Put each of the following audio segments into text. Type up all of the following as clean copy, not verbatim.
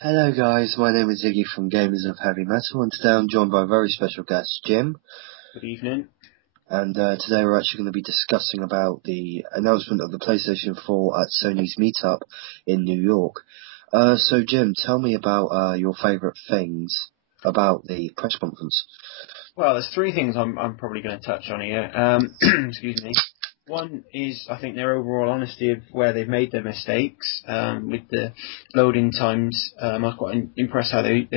Hello guys, my name is Iggy from Gamers of Heavy Metal, and today I'm joined by a very special guest, Jim. Good evening. And today we're actually going to be discussing about the announcement of the PlayStation 4 at Sony's meetup in New York. So Jim, tell me about your favourite things about the press conference. Well, there's three things I'm probably going to touch on here. Excuse me. One is, I think, their overall honesty of where they've made their mistakes with the loading times. I was quite impressed how they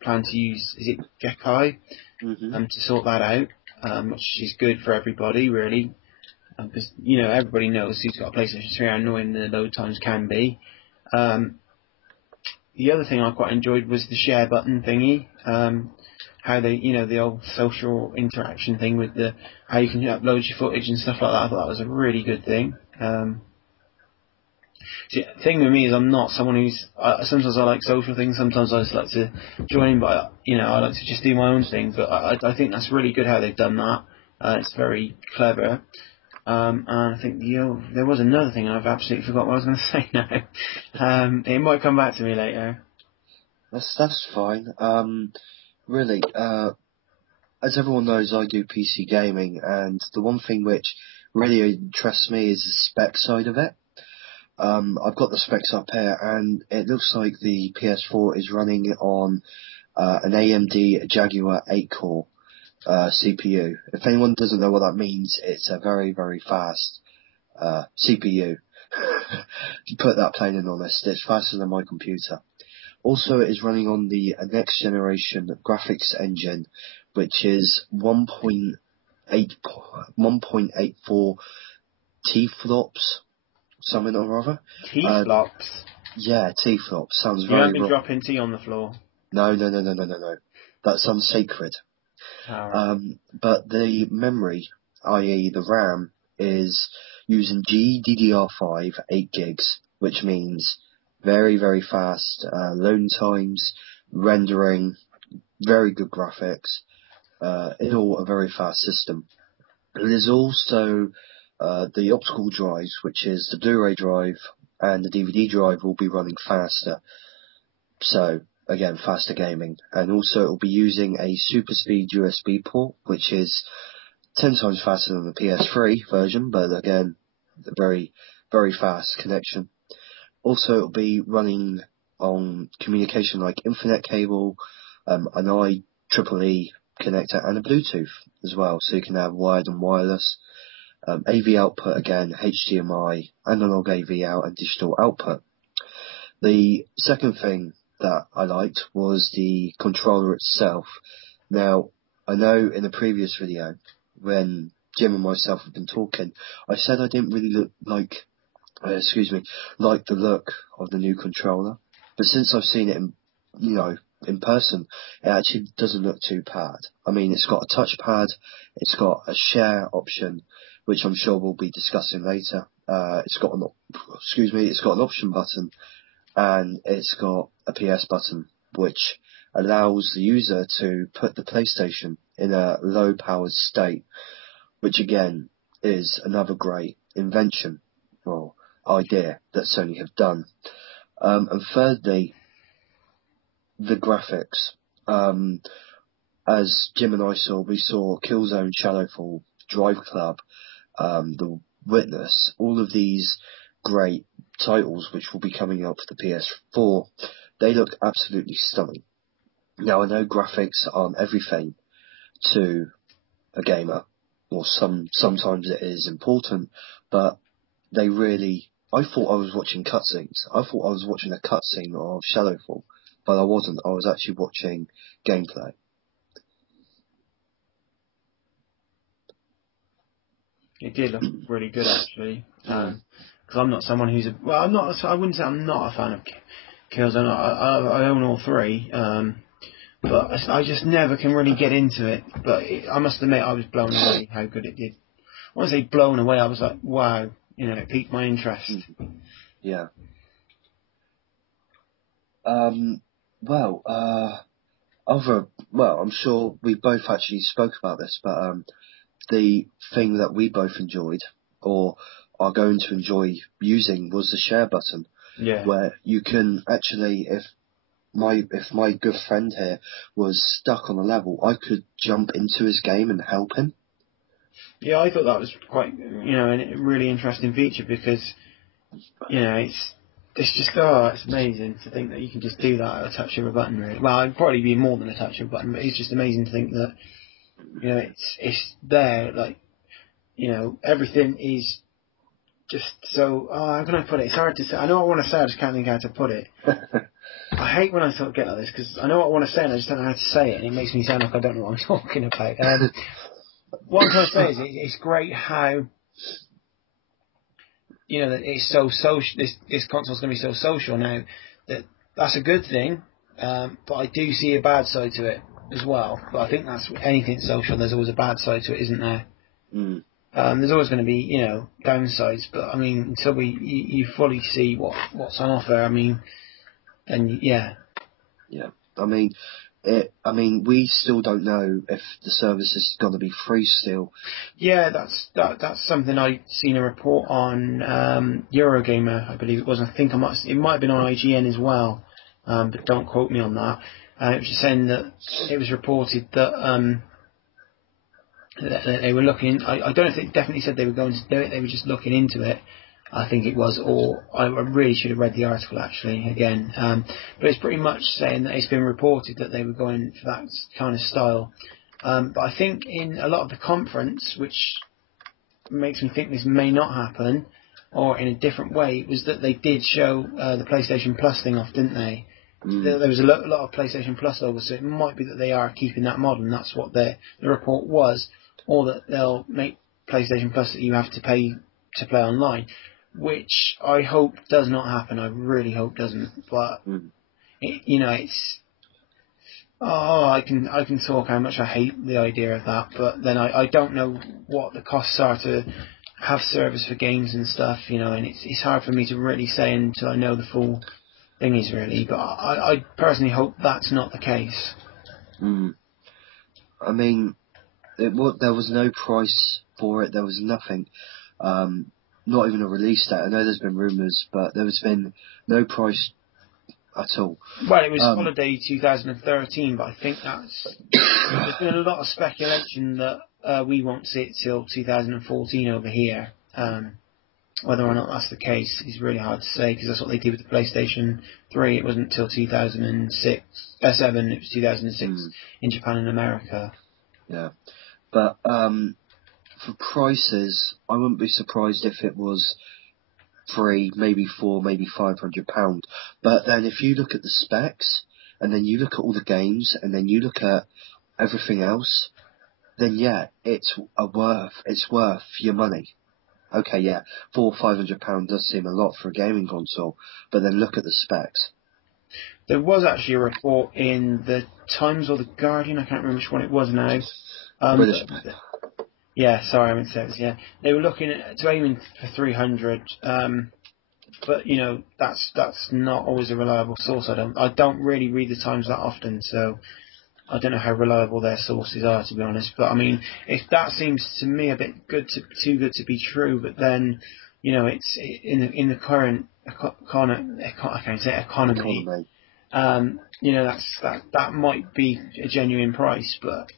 plan to use, is it Jekai, to sort that out, which is good for everybody, really. Because, everybody knows who's got a PlayStation 3 how annoying the load times can be. The other thing I quite enjoyed was the share button thingy. How they, the old social interaction thing with how you can upload your footage and stuff like that. I thought that was a really good thing. The thing with me is I'm not someone who's, sometimes I like social things, sometimes I just like to join, but, I like to just do my own thing. But I think that's really good how they've done that. It's very clever. And I think there was another thing I've absolutely forgot what I was going to say now. It might come back to me later. That's fine. Really, as everyone knows, I do PC gaming, and the one thing which really interests me is the spec side of it. I've got the specs up here, and it looks like the PS4 is running on an AMD Jaguar 8-core CPU. If anyone doesn't know what that means, it's a very, very fast CPU. To put that plain and honest, it's faster than my computer. Also, it is running on the next generation graphics engine, which is 1.84 T-flops, something or other. T-flops? Yeah, T-flops. Sounds very wrong. You dropping T on the floor. No. That sounds sacred. But the memory, i.e. the RAM, is using GDDR5 8 gigs, which means very, very fast load times, rendering, very good graphics, in all a very fast system. It is also the optical drives, which is the Blu-ray drive and the DVD drive, will be running faster. So, again, faster gaming. And also it will be using a super speed USB port, which is 10 times faster than the PS3 version, but again, a very, very fast connection. Also, it'll be running on communication like Ethernet cable, an IEEE connector, and a Bluetooth as well, so you can have wired and wireless. AV output, again, HDMI, analog AV out, and digital output. The second thing that I liked was the controller itself. Now, I know in a previous video, when Jim and myself have been talking, I said I didn't really like the look of the new controller. But since I've seen it in person, it actually doesn't look too bad. I mean, it's got a touchpad, it's got a share option, which I'm sure we'll be discussing later. It's got an option button, and it's got a PS button, which allows the user to put the PlayStation in a low powered state, which again is another great invention or idea that Sony have done. And thirdly, the graphics. As Jim and I saw, we saw Killzone, Shadowfall, Drive Club, The Witness, all of these great titles which will be coming out for the PS4. They look absolutely stunning. Now, I know graphics aren't everything to a gamer, or sometimes it is important, but they really, I thought I was watching cutscenes. I thought I was watching a cutscene of Shadowfall, but I wasn't. I was actually watching gameplay. It did look really good, actually. Because I'm not someone who's I wouldn't say I'm not a fan of Killzone. I own all three, but I just never can really get into it. But I must admit, I was blown away how good it did. When I say blown away, I was like, wow, it piqued my interest. Yeah. I'm sure we both actually spoke about this, but the thing that we both enjoyed, or are going to enjoy using, was the share button. Yeah. Where you can actually, if if my good friend here was stuck on a level, I could jump into his game and help him. Yeah, I thought that was quite, a really interesting feature because, it's just, it's amazing to think that you can just do that at a touch of a button, really. Well, it'd probably be more than a touch of a button, but it's just amazing to think that, it's there, like, everything is just so, how can I put it? It's hard to say. I know what I want to say, I just can't think how to put it. I hate when I sort of get like this, because I know what I want to say and I just don't know how to say it, and it makes me sound like I don't know what I'm talking about. What I'm trying to say is it's great how, that it's so social, this console's going to be so social now, that's a good thing, but I do see a bad side to it as well. But I think that's anything social, there's always a bad side to it, isn't there? Mm. There's always going to be, downsides, but I mean, until you fully see what's on offer, I mean, and yeah. Yeah, I mean, we still don't know if the service is going to be free still. Yeah, that's something I've seen a report on Eurogamer, I believe it was. I think it might have been on IGN as well, but don't quote me on that. It was just saying that it was reported that they were looking. I don't know if they definitely said they were going to do it. They were just looking into it, I think it was, or I really should have read the article actually again. But it's pretty much saying that it's been reported that they were going for that kind of style. But I think in a lot of the conference, which makes me think this may not happen, or in a different way, was that they did show the PlayStation Plus thing off, didn't they? Mm. There was a lot of PlayStation Plus over, so it might be that they are keeping that model, and that's what the report was, or that they'll make PlayStation Plus that you have to pay to play online, which I hope does not happen. I really hope doesn't. But it's I can talk how much I hate the idea of that, but then I don't know what the costs are to have service for games and stuff, and it's hard for me to really say until I know the full thing is really. But I personally hope that's not the case. Mm. I mean, there was no price for it. There was nothing. Not even a release date. I know there's been rumours, but there's been no price at all. Well, it was holiday 2013, but I think there's been a lot of speculation that we won't see it till 2014 over here. Whether or not that's the case is really hard to say, because that's what they did with the PlayStation 3. It wasn't until 2007, it was 2006 in Japan and America. Yeah, but for prices, I wouldn't be surprised if it was £3, maybe £4, maybe £500. But then if you look at the specs, and then you look at all the games, and then you look at everything else, then yeah, it's worth your money. Okay, yeah, £400 or £500 does seem a lot for a gaming console, but then look at the specs. There was actually a report in the Times or the Guardian, I can't remember which one it was now. British. Yeah, sorry, I meant to say this, yeah. They were looking to aiming for 300, but that's not always a reliable source. I don't really read the Times that often, so I don't know how reliable their sources are, to be honest. But I mean, if that seems to me a bit too good to be true, but then it's in the current economy. That might be a genuine price, but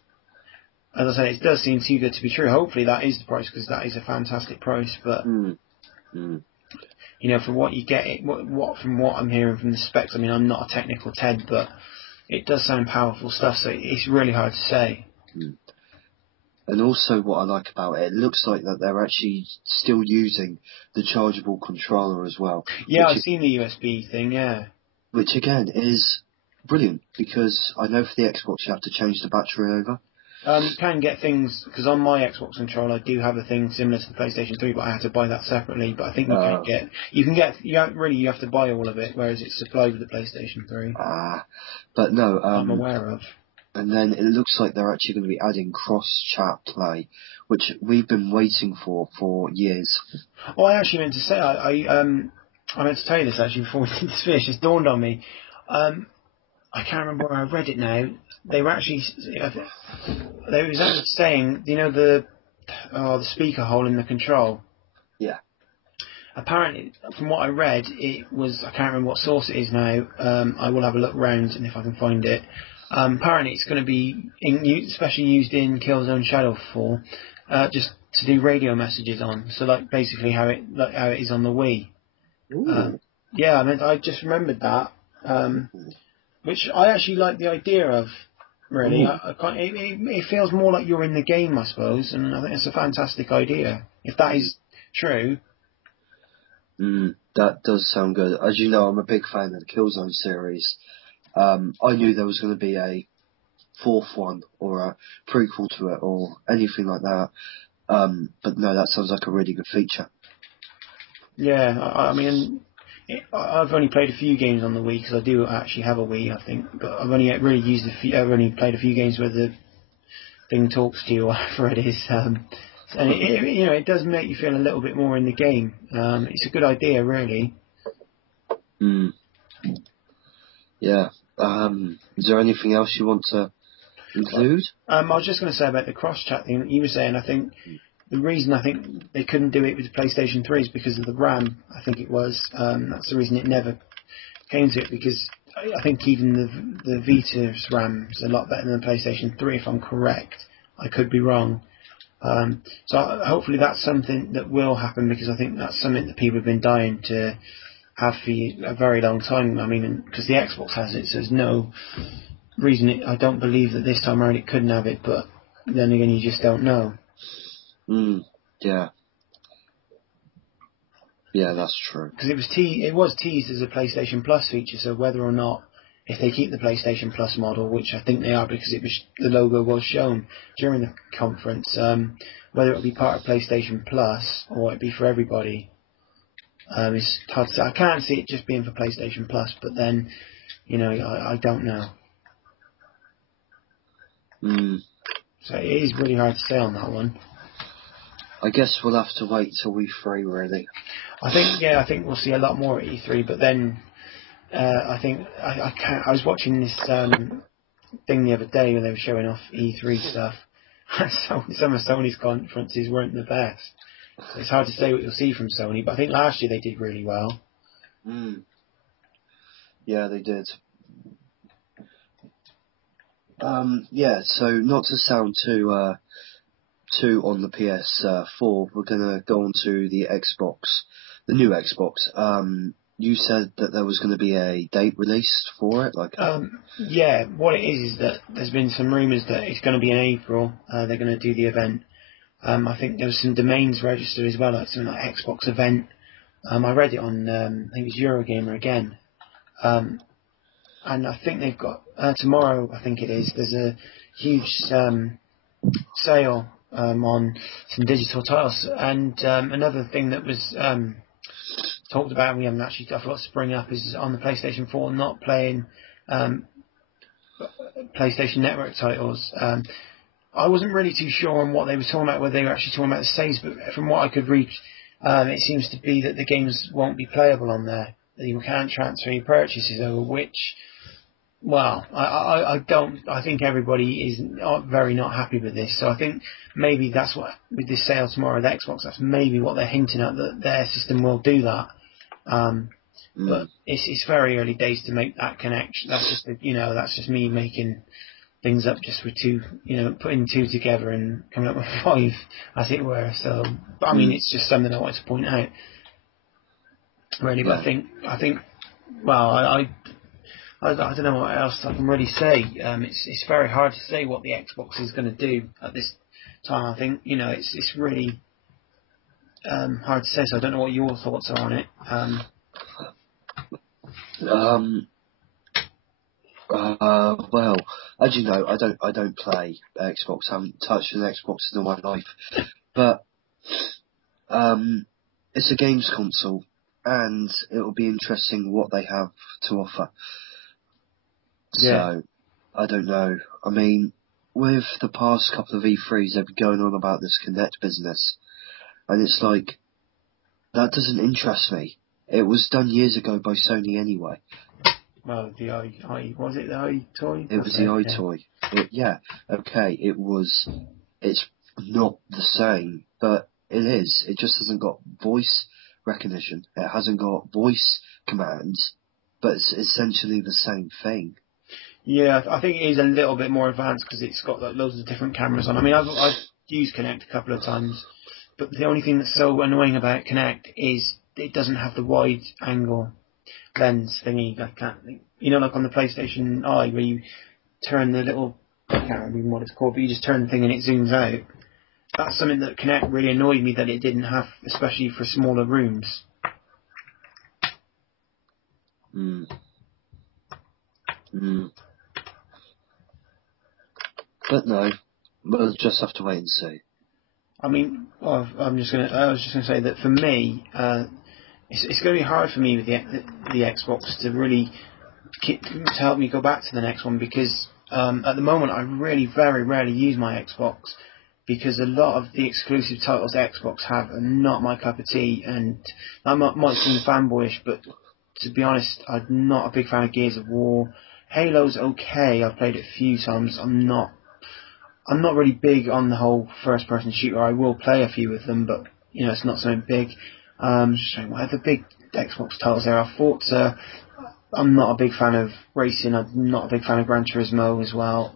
as I say, it does seem too good to be true. Hopefully that is the price, because that is a fantastic price. But for what you get, from what I'm hearing from the specs, I mean, I'm not a technical Ted, but it does sound powerful stuff. So it's really hard to say. And also, what I like about it, it looks like that they're actually still using the chargeable controller as well. Yeah, I've seen the USB thing. Yeah. Which again is brilliant, because I know for the Xbox you have to change the battery over. You can get things, because on my Xbox controller I do have a thing similar to the PlayStation 3, but I had to buy that separately. But I think you have to buy all of it, whereas it's supplied with the PlayStation 3. But no, I'm aware of. And then it looks like they're actually going to be adding cross-chat play, which we've been waiting for years. Oh, I actually meant to say, I meant to tell you this actually before we did this finish. It's dawned on me. I can't remember where I read it now. They were actually saying, the speaker hole in the control. Yeah. apparently, from what I read, it was, I can't remember what source it is now, I will have a look round and if I can find it. Apparently it's going to be especially used in Killzone Shadowfall, just to do radio messages on, so like basically how it is on the Wii. Yeah, I mean, I just remembered that, which I actually like the idea of. Really, it feels more like you're in the game, I suppose, and I think it's a fantastic idea. If that is true. That does sound good. As you know, I'm a big fan of the Killzone series. I knew there was going to be a fourth one or a prequel to it or anything like that. But no, that sounds like a really good feature. Yeah, I mean, I've only played a few games on the Wii because I do actually have a Wii, I think. But I've only really I've only played a few games where the thing talks to you or whatever it is. And it does make you feel a little bit more in the game. It's a good idea, really. Yeah. Is there anything else you want to include? I was just going to say about the cross-chat thing that you were saying. I think the reason I think they couldn't do it with the PlayStation 3 is because of the RAM, I think it was. That's the reason it never came to it, because I think even the Vita's RAM is a lot better than the PlayStation 3, if I'm correct. I could be wrong. So hopefully that's something that will happen, because I think that's something that people have been dying to have for a very long time. I mean, because the Xbox has it, so there's no reason I don't believe that this time around it couldn't have it, but then again, you just don't know. Yeah. Yeah, that's true. Because it was teased as a PlayStation Plus feature, so whether or not, if they keep the PlayStation Plus model, which I think they are because the logo was shown during the conference, whether it will be part of PlayStation Plus or it be for everybody, it's hard to say. I can't see it just being for PlayStation Plus, but then, I don't know. So it is really hard to say on that one. I guess we'll have to wait till E3, really. I think we'll see a lot more at E3, but then I think I was watching this thing the other day when they were showing off E3 stuff. Some of Sony's conferences weren't the best. So it's hard to say what you'll see from Sony, but I think last year they did really well. Yeah, they did. So not to sound too on the PS4, we're gonna go on to the Xbox, the new Xbox. You said that there was going to be a date released for it, Yeah, what it is that there's been some rumours that it's going to be in April. They're going to do the event. I think there was some domains registered as well, like something like Xbox event. I read it on, I think it was Eurogamer again. And I think they've got, tomorrow, I think it is, there's a huge sale on some digital titles. And another thing that was talked about, and we haven't actually, I forgot to bring up, is on the PlayStation 4 not playing PlayStation Network titles. I wasn't really too sure on what they were talking about, whether they were actually talking about the saves, but from what I could read, it seems to be that the games won't be playable on there. You can't transfer your purchases over, which, well, I think everybody is very not happy with this. So I think maybe that's what, with this sale tomorrow, the Xbox, that's maybe what they're hinting at, that their system will do that. But it's very early days to make that connection. That's just, that's just me making things up just with two, putting two together and coming up with five, as it were. So, but I mean, it's just something I wanted to point out, really. But I think, well, I don't know what else I can really say. It's very hard to say what the Xbox is going to do at this time. I think, it's really hard to say. So I don't know what your thoughts are on it. Well, as you know, I don't play Xbox. I haven't touched an Xbox in all my life. But it's a games console, and it will be interesting what they have to offer. Yeah. So, I don't know. I mean, with the past couple of E3s, they've been going on about this Kinect business, and it's like, that doesn't interest me. It was done years ago by Sony anyway. Well, the was it the iToy? It was the iToy. Yeah, okay, it's not the same, but it is. It just hasn't got voice recognition. It hasn't got voice commands, but it's essentially the same thing. Yeah, I think it is a little bit more advanced because it's got like loads of different cameras on. I mean, I've used Kinect a couple of times, but the only thing that's so annoying about Kinect is it doesn't have the wide angle lens thingy. I can't, like on the PlayStation Eye where you turn the little, I can't remember what it's called, but you just turn the thing and it zooms out. That's something that Kinect really annoyed me that it didn't have, especially for smaller rooms. But no, we'll just have to wait and see. I mean, I was just gonna say that for me, it's going to be hard for me with the Xbox to really to help me go back to the next one because at the moment I really very rarely use my Xbox because a lot of the exclusive titles Xbox have are not my cup of tea, and I might seem fanboyish, but to be honest, I'm not a big fan of Gears of War. Halo's okay, I've played it a few times. I'm not really big on the whole first-person shooter. I will play a few of them, but it's not something big. Just saying, what are the big Xbox titles there? Forza. I'm not a big fan of racing. I'm not a big fan of Gran Turismo as well.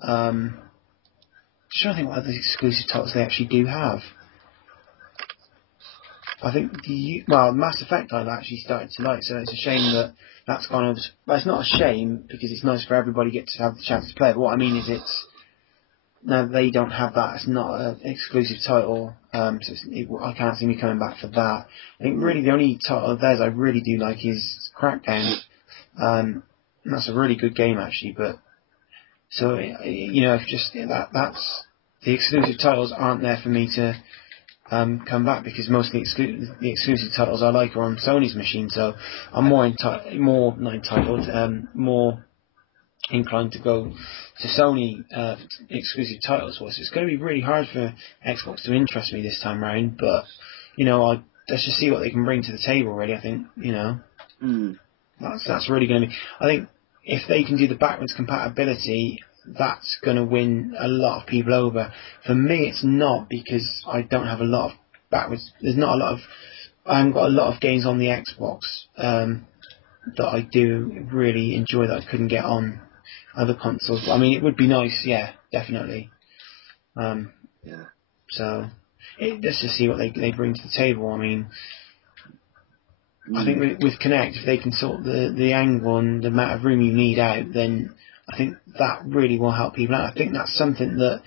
Just trying to think what other exclusive titles they actually do have. I think Mass Effect I've actually started to like, so it's a shame that that's kind of. Well, it's not a shame because it's nice for everybody to get to have the chance to play it. But what I mean is no, they don't have that. It's not an exclusive title, so I can't see me coming back for that. I think really the only title of theirs I really do like is Crackdown. And that's a really good game actually, but so if just that's the exclusive titles aren't there for me to come back because most of the exclusive titles I like are on Sony's machine, so I'm more inclined to go to Sony exclusive titles. So it's going to be really hard for Xbox to interest me this time round, but let's just see what they can bring to the table. Really, I think that's really going to be. I think if they can do the backwards compatibility, that's going to win a lot of people over. For me, it's not because I don't have a lot of backwards. I haven't got a lot of games on the Xbox that I do really enjoy that I couldn't get on other consoles. I mean, it would be nice, yeah, definitely. So let's just see what they bring to the table. I mean, I think with Kinect, if they can sort the angle and the amount of room you need out, then I think that really will help people out. I think that's something that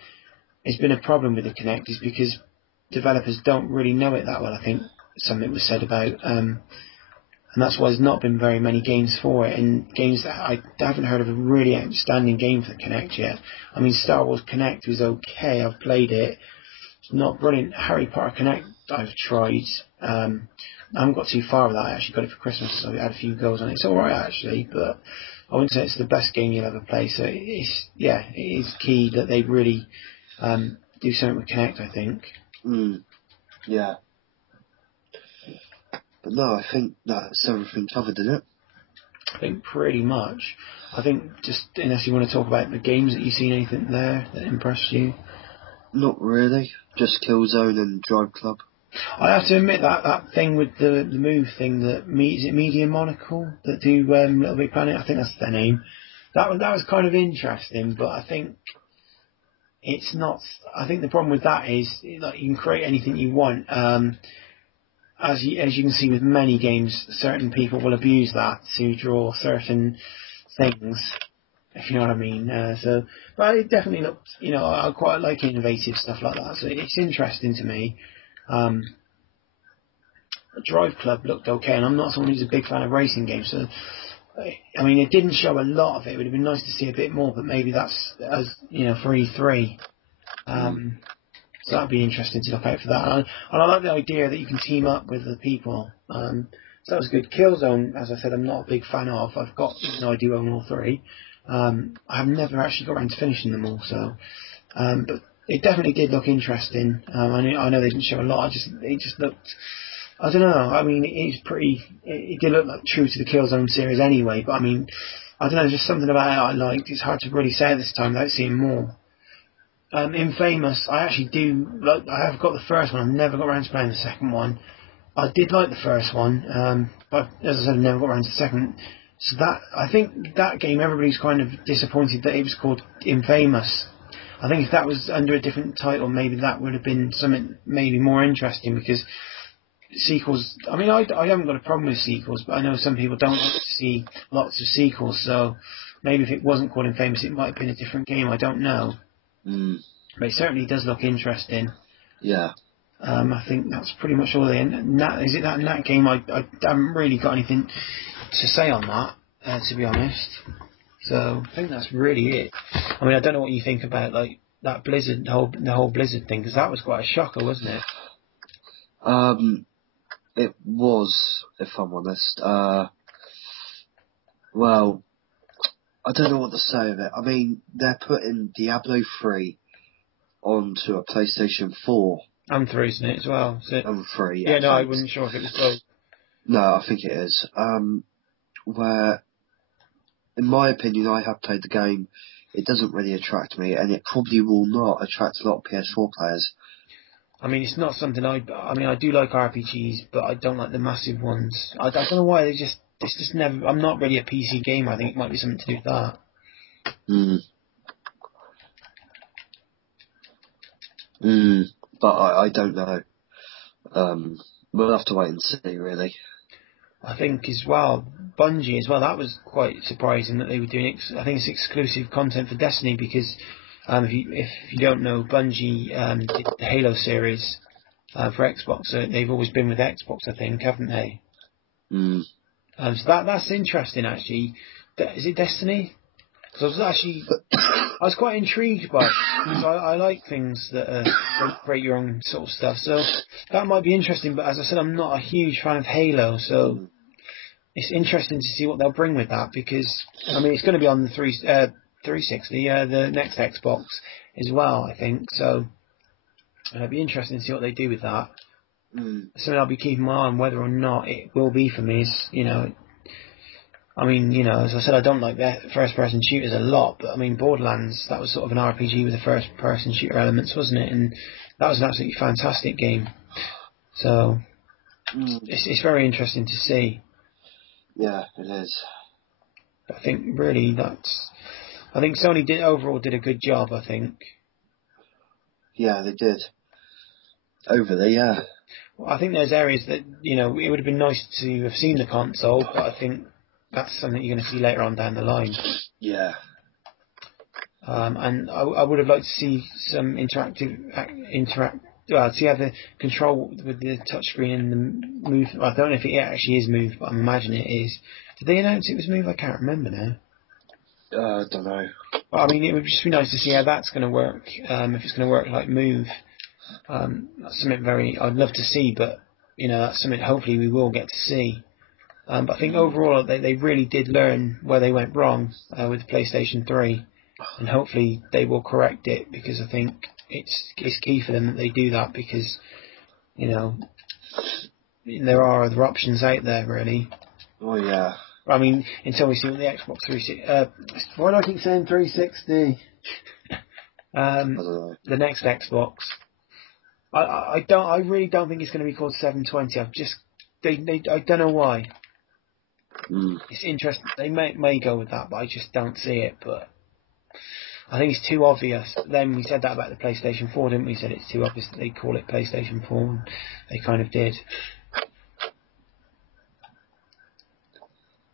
has been a problem with the Kinect is because developers don't really know it that well. I think something was said about, and that's why there's not been very many games for it. And games that I haven't heard of a really outstanding game for the Kinect yet. I mean, Star Wars Kinect was okay. I've played it. It's not brilliant. Harry Potter Kinect I've tried. I haven't got too far with that. I actually got it for Christmas, so I had a few goes on it. It's alright actually, but I wouldn't say it's the best game you'll ever play. So it is key that they really do something with Kinect, I think. Yeah. But no, I think that's everything covered, isn't it? I think pretty much. I think just unless you want to talk about the games that you've seen, anything there that impressed you? Not really. Just Killzone and Drive Club. I have to admit that thing with the move thing that is it Media Monocle that do Little Big Planet? I think that's their name. That was kind of interesting, but I think it's not. I think the problem with that is like you can create anything you want. As you can see with many games, certain people will abuse that to draw certain things, if you know what I mean. But it definitely looked, I quite like innovative stuff like that. So it's interesting to me. Drive Club looked okay, and I'm not someone who's a big fan of racing games, so I mean, it didn't show a lot of it. It would have been nice to see a bit more, but maybe that's for E3. So that'd be interesting to look out for that. And I like the idea that you can team up with the people. So that was good. Killzone, as I said, I'm not a big fan of. I do own all three. I've never actually got around to finishing them all. So, but it definitely did look interesting. I know they didn't show a lot. It just looked. I don't know. I mean, it did look like true to the Killzone series anyway. But I mean, I don't know. There's just something about it I liked. It's hard to really say this time without seeing more. Infamous, I actually do. I have got the first one. I've never got around to playing the second one. I did like the first one, but as I said, I never got around to the second. So I think that game, everybody's kind of disappointed that it was called Infamous. I think if that was under a different title, maybe that would have been something maybe more interesting, because sequels, I mean, I haven't got a problem with sequels, but I know some people don't like to see lots of sequels, so maybe if it wasn't called Infamous, it might have been a different game, I don't know. But it certainly does look interesting. Yeah. I think that's pretty much all. In that game, I haven't really got anything to say on that, to be honest. So I think that's really it. I mean, I don't know what you think about like that Blizzard, the whole Blizzard thing, because that was quite a shocker, wasn't it? It was, if I'm honest. Well, I don't know what to say of it. I mean, they're putting Diablo 3 onto a PlayStation 4. And 3, isn't it, as well? And 3, yeah. No, I wasn't sure if it was both. No, I think it is. Where, in my opinion, I have played the game. It doesn't really attract me, and it probably will not attract a lot of PS4 players. I mean, it's not something I mean, I do like RPGs, but I don't like the massive ones. I don't know why, it's just never, I'm not really a PC gamer. I think it might be something to do with that. But I don't know. We'll have to wait and see, really. I think as well, Bungie as well, that was quite surprising that they were doing it. I think it's exclusive content for Destiny, because if you don't know, Bungie did the Halo series for Xbox. So they've always been with Xbox, I think, haven't they? So that's interesting, actually. Is it Destiny? Because I was quite intrigued by it, because I like things that create your own sort of stuff. So that might be interesting, but as I said, I'm not a huge fan of Halo, so it's interesting to see what they'll bring with that, because, I mean, it's going to be on the 360, the next Xbox as well, I think. So it'll be interesting to see what they do with that. Something I'll be keeping my eye on whether or not it will be for me is, I mean, as I said, I don't like first-person shooters a lot, but I mean, Borderlands, that was sort of an RPG with the first-person shooter elements, wasn't it? And that was an absolutely fantastic game. So it's very interesting to see. Yeah, it is. But I think really I think Sony overall did a good job, I think. Yeah, they did. Overly, yeah. Well, I think there's areas that, it would have been nice to have seen the console, but I think that's something you're going to see later on down the line. Yeah. And I would have liked to see some see how the control with the touchscreen and the move. I don't know if it actually is move, but I imagine it is. Did they announce it was move? I can't remember now. I don't know. Well, I mean, it would just be nice to see how that's going to work. If it's going to work like move, that's something I'd love to see. But that's something hopefully we will get to see. But I think overall they really did learn where they went wrong with the PlayStation 3, and hopefully they will correct it, because I think it's key for them that they do that, because there are other options out there, really. Oh yeah. I mean, until we see what the Xbox 360. Why do I keep saying 360? I don't know. The next Xbox. I really don't think it's going to be called 720. I don't know why. It's interesting. They may go with that, but I just don't see it. But I think it's too obvious. Then we said that about the PlayStation 4, didn't we? Said it's too obvious that they call it PlayStation 4. And they kind of did.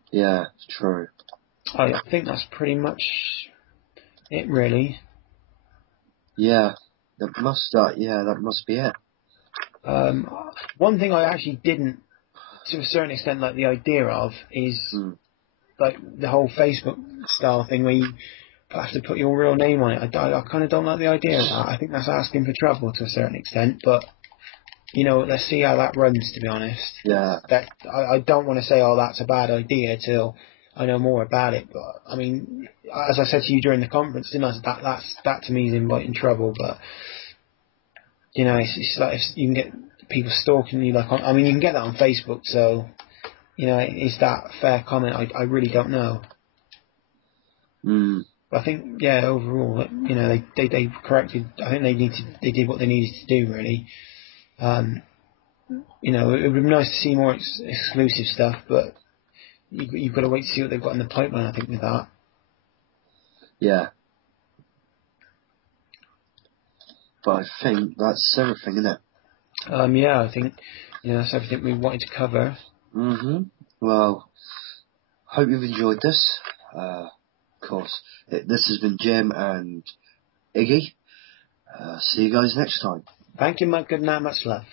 Yeah, it's true. I think that's pretty much it, really. Yeah, that must be it. One thing I actually didn't, to a certain extent, like the idea of is like the whole Facebook style thing where you have to put your real name on it. I kind of don't like the idea of that. I think that's asking for trouble to a certain extent, but let's see how that runs, to be honest. Yeah. That I don't want to say, that's a bad idea till I know more about it. But I mean, as I said to you during the conference, didn't I? That to me is inviting trouble. But it's like if you can get people stalking you, like you can get that on Facebook. So is that a fair comment? I really don't know. But I think overall, they corrected. I think they did what they needed to do, really. you know, it would be nice to see more exclusive stuff, but you've got to wait to see what they've got in the pipeline, I think, with that. Yeah. But I think that's everything, isn't it? Yeah, I think that's everything we wanted to cover. Well, hope you've enjoyed this. Of course, this has been Jim and Iggy. See you guys next time. Thank you, Mike. Good night. Much love.